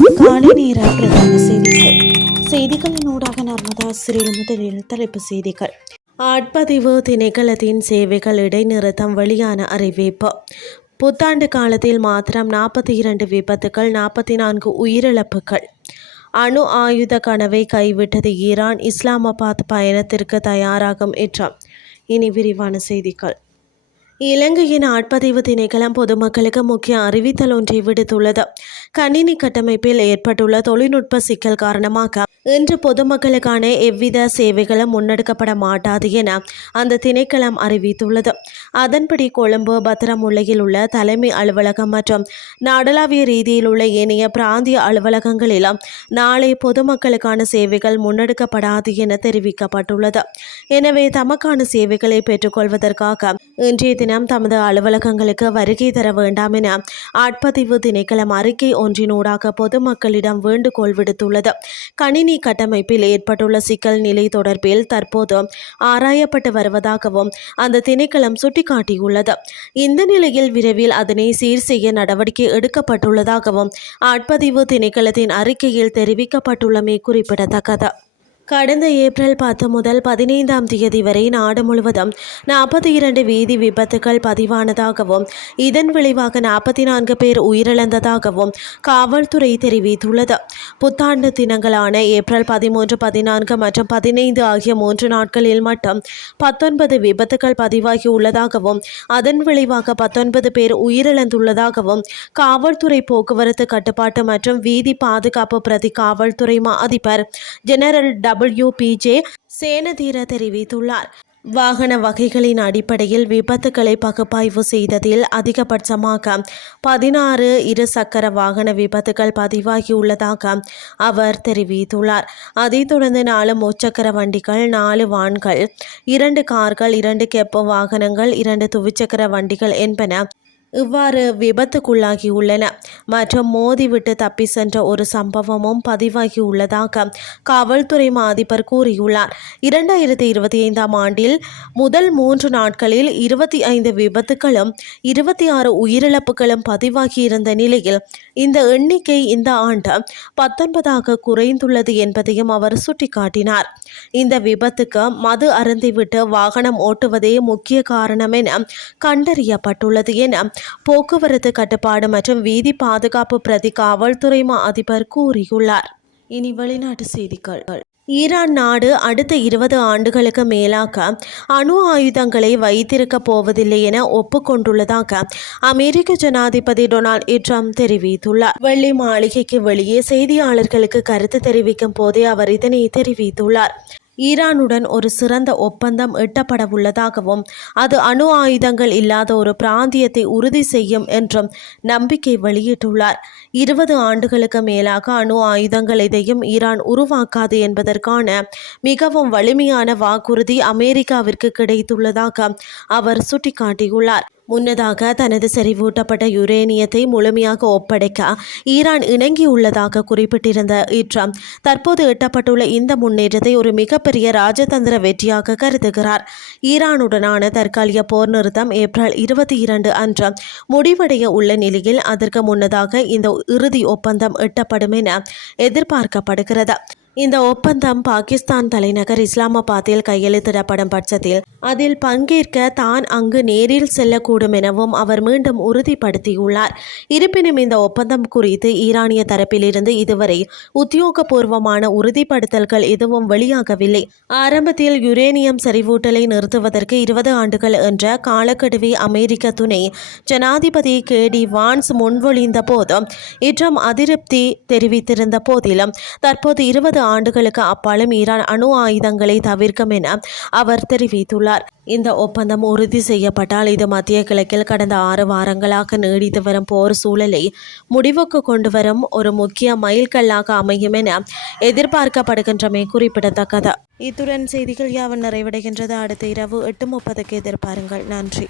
காலை நேர பிரதான செய்திகளின் ஊடாக நர்மதா சிறில் முதலில் தலைப்பு செய்திகள். ஆட்பதிவு திணைக்களத்தின் சேவைகள் இடைநிறுத்தம் வெளியான அறிவிப்பு. புத்தாண்டு காலத்தில் மாத்திரம் 42 விபத்துகள், 44 உயிரிழப்புகள். அணு ஆயுத கனவை கைவிட்டது ஈரான், இஸ்லாமாபாத் பயணத்திற்கு தயாராகும் என்றார். இனி விரிவான செய்திகள். இலங்கையின் ஆட்பதிவு திணைக்களம் பொதுமக்களுக்கு முக்கிய அறிவித்தல் ஒன்றை விடுத்துள்ளது. கணினி கட்டமைப்பில் ஏற்பட்டுள்ள தொழில்நுட்ப சிக்கல் காரணமாக இன்று பொதுமக்களுக்கான எவ்வித சேவைகளும் முன்னெடுக்கப்பட மாட்டாது என அந்த திணைக்களம் அறிவித்துள்ளது. அதன்படி கொழும்பு, பத்திரமுல்லையில் உள்ள தலைமை அலுவலகம் மற்றும் நாடளாவிய ரீதியில் உள்ள ஏனைய பிராந்திய அலுவலகங்களிலும் நாளை பொதுமக்களுக்கான சேவைகள் முன்னெடுக்கப்படாது என தெரிவிக்கப்பட்டுள்ளது. எனவே தமக்கான சேவைகளை பெற்றுக்கொள்வதற்காக இன்றைய தினம் தமது அலுவலகங்களுக்கு வருகை தர வேண்டாம் என ஆட்பதிவு திணைக்களம் அறிக்கை ஒன்றினூடாக பொதுமக்களிடம் வேண்டுகோள் விடுத்துள்ளது. கணினி கட்டமைப்பில் ஏற்பட்டுள்ள சிக்கல் நிலை தொடர்பில் தற்போது ஆராயப்பட்டு வருவதாகவும் அந்த திணைக்களம் சுட்டிக்காட்டியுள்ளது. இந்த நிலையில் விரைவில் அதனை சீர் செய்ய நடவடிக்கை எடுக்கப்பட்டுள்ளதாகவும் ஆட்பதிவு திணைக்களத்தின் அறிக்கையில் தெரிவிக்கப்பட்டுள்ளமை குறிப்பிடத்தக்கது. கடந்த ஏப்ரல் 10 முதல் 15ஆம் தேதி வரை நாடு முழுவதும் 42 வீதி விபத்துகள் பதிவானதாகவும் இதன் விளைவாக 44 பேர் உயிரிழந்ததாகவும் காவல்துறை தெரிவித்துள்ளது. புத்தாண்டு தினங்களான ஏப்ரல் 13, 14 மற்றும் 15 ஆகிய 3 நாட்களில் மட்டும் 19 விபத்துகள் பதிவாகியுள்ளதாகவும் அதன் விளைவாக 19 பேர் உயிரிழந்துள்ளதாகவும் காவல்துறை போக்குவரத்து கட்டுப்பாட்டு மற்றும் வீதி பாதுகாப்பு பிரதி காவல்துறை மா அதிபர் ஜெனரல் WPJ சேனதீர தெரிவித்துள்ளார். வாகன வகைகளின் அடிப்படையில் விபத்துக்களை பகுப்பாய்வு செய்ததில் அதிகபட்சமாக 16 இருசக்கர வாகன விபத்துகள் பதிவாகியுள்ளதாக அவர் தெரிவித்துள்ளார். அதைத் தொடர்ந்து 4 முச்சக்கர வண்டிகள், 4 வான்கள், 2 கார்கள், 2 கெப்ப வாகனங்கள், 2 துவிச்சக்கர வண்டிகள் என்பன இவ்வாறு விபத்துக்குள்ளாகியுள்ளன மற்றும் மோதிவிட்டு தப்பி சென்ற ஒரு சம்பவமும் பதிவாகியுள்ளதாக காவல்துறை அதிபர் கூறியுள்ளார். 2025ஆம் ஆண்டில் முதல் 3 நாட்களில் 25 விபத்துகளும் 26 உயிரிழப்புகளும் பதிவாகியிருந்த நிலையில் இந்த எண்ணிக்கை இந்த ஆண்டு 19ஆக குறைந்துள்ளது என்பதையும் அவர் சுட்டிக்காட்டினார். இந்த விபத்துக்கு மது அருந்திவிட்டு வாகனம் ஓட்டுவதே முக்கிய காரணம் என கண்டறியப்பட்டுள்ளது என போக்குவரத்து கட்டுப்பாடு மற்றும் வீதி பாதுகாப்பு பிரதி காவல்துறை மா அதிபர் கூறியுள்ளார். இனி வெளிநாட்டு செய்திகள். ஈரான் நாடு அடுத்த 20 ஆண்டுகளுக்கு மேலாக அணு ஆயுதங்களை வைத்திருக்க போவதில்லை என ஒப்புக்கொண்டுள்ளதாக அமெரிக்க ஜனாதிபதி டொனால்ட் ட்ரம்ப் தெரிவித்துள்ளார். வெள்ளை மாளிகைக்கு வெளியே செய்தியாளர்களுக்கு கருத்து தெரிவிக்கும் போதே அவர் இதனை தெரிவித்துள்ளார். ஈரானுடன் ஒரு சிறந்த ஒப்பந்தம் எட்டப்படவுள்ளதாகவும் அது அணு ஆயுதங்கள் இல்லாத ஒரு பிராந்தியத்தை உறுதி செய்யும் என்றும் நம்பிக்கை வெளியிட்டுள்ளார். 20 ஆண்டுகளுக்கு மேலாக அணு ஆயுதங்கள் எதையும் ஈரான் உருவாக்காது என்பதற்கான மிகவும் வலிமையான வாக்குறுதி அமெரிக்காவிற்கு கிடைத்துள்ளதாக அவர் சுட்டிக்காட்டியுள்ளார். முன்னதாக தனது செறிவூட்டப்பட்ட யுரேனியத்தை முழுமையாக ஒப்படைக்க ஈரான் இணங்கியுள்ளதாக குறிப்பிட்டிருந்த ட்ரம்ப் தற்போது எட்டப்பட்டுள்ள இந்த முன்னேற்றத்தை ஒரு மிகப்பெரிய ராஜதந்திர வெற்றியாக கருதுகிறார். ஈரானுடனான தற்காலிக போர் நிறுத்தம் ஏப்ரல் 22 அன்று முடிவடைய உள்ள நிலையில் அதற்கு முன்னதாக இந்த இறுதி ஒப்பந்தம் எட்டப்படும் என எதிர்பார்க்கப்படுகிறது. இந்த ஒப்பந்தம் பாகிஸ்தான் தலைநகர் இஸ்லாமாபாத்தில் கையெழுத்திடப்படும் பட்சத்தில் அதில் பங்கேற்க தான் அங்கு நேரில் செல்லக்கூடும் எனவும் அவர் மீண்டும் உறுதிப்படுத்தியுள்ளார். இருப்பினும் இந்த ஒப்பந்தம் குறித்து ஈரானிய தரப்பிலிருந்து இதுவரை உத்தியோகபூர்வமான உறுதிப்படுத்தல்கள் எதுவும் வெளியாகவில்லை. ஆரம்பத்தில் யுரேனியம் செறிவூட்டலை நிறுத்துவதற்கு 20 ஆண்டுகள் என்ற காலக்கெடுவை அமெரிக்க துணை ஜனாதிபதி KD வான்ஸ் முன்மொழிந்த போது ட்ரம்ப் அதிருப்தி தெரிவித்திருந்த போதிலும் தற்போது 20 ஆண்டுகளுக்கு அப்பாலும் ஈரான் அணு ஆயுதங்களை தவிர்க்கும் என அவர் தெரிவித்துள்ளார். இந்த ஒப்பந்தம் உறுதி செய்யப்பட்டால் இது மத்திய கிழக்கில் கடந்த 6 வாரங்களாக நீடித்து வரும் போர் சூழலை முடிவுக்கு கொண்டு வரும் ஒரு முக்கிய மைல்கல்லாக அமையும் என எதிர்பார்க்கப்படுகின்றமை குறிப்பிடத்தக்கது. இத்துடன் செய்திகள் யாவும் நிறைவடைகின்றது. அடுத்த இரவு 8:30க்கு எதிர்பாருங்கள். நன்றி.